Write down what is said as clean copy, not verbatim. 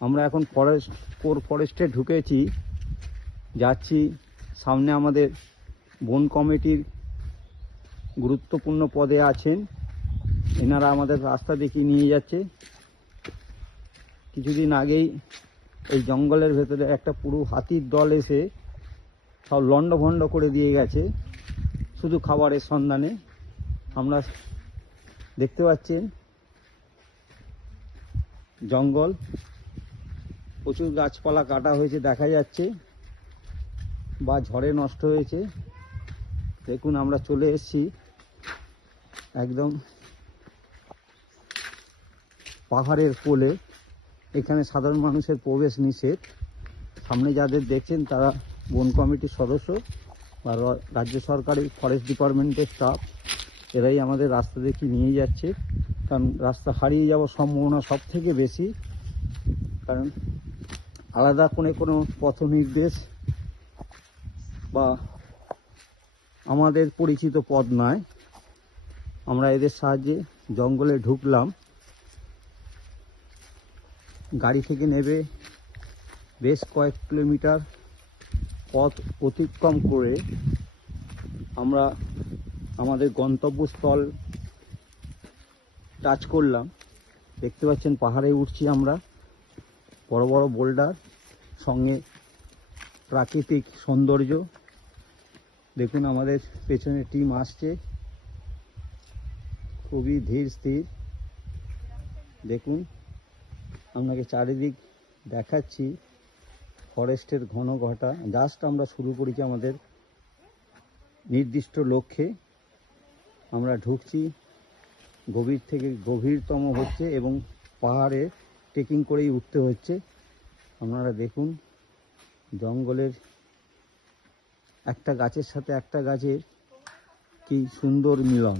আমরা এখন কোর ফরেস্টে ঢুকেছি, যাচ্ছি। সামনে আমাদের বন কমিটির গুরুত্বপূর্ণ পদে আছেন, এনারা আমাদের রাস্তা দেখিয়ে নিয়ে যাচ্ছে। কিছুদিন আগেই এই জঙ্গলের ভেতরে একটা পুরো হাতির দল এসে সব লণ্ডভণ্ড করে দিয়ে গেছে শুধু খাবারের সন্ধানে। আমরা দেখতে পাচ্ছেন জঙ্গল, প্রচুর গাছপালা কাটা হয়েছে দেখা যাচ্ছে, বা ঝড়ে নষ্ট হয়েছে। দেখুন আমরা চলে এসেছি একদম পাহাড়ের কোলে। এখানে সাধারণ মানুষের প্রবেশ নিষেধ। সামনে যাদের দেখছেন তারা বন কমিটির সদস্য বা রাজ্য সরকারের ফরেস্ট ডিপার্টমেন্টের স্টাফ। এরাই আমাদের রাস্তা দেখিয়ে নিয়ে যাচ্ছে, কারণ রাস্তা হারিয়ে যাওয়ার সম্ভাবনা সব থেকে বেশি। কারণ আলাদা কোনো পথ নির্দেশ বা আমাদের পরিচিত পথ নয়। আমরা এদের সাহায্যে জঙ্গলে ঢুকলাম। গাড়ি থেকে নেবে বেশ কয়েক কিলোমিটার পথ অতিক্রম করে আমরা আমাদের গন্তব্যস্থল টাচ করলাম। দেখতে পাচ্ছেন পাহাড়ে উঠছি আমরা, বড় বড় বোল্ডার, সঙ্গে প্রাকৃতিক সৌন্দর্য। দেখুন আমাদের পেছনে টিম আসছে, খুবই ধীর স্থির। দেখুন আপনাকে চারিদিক দেখাচ্ছি ফরেস্টের ঘন ঘটা। জাস্ট আমরা শুরু করেছি আমাদের নির্দিষ্ট লক্ষ্যে। আমরা ঢুকছি, গভীর থেকে গভীরতম হচ্ছে এবং পাহাড়ে ট্রেকিং করেই উঠতে হচ্ছে। আপনারা দেখুন জঙ্গলের একটা গাছের সাথে একটা গাছের কি সুন্দর মিলন।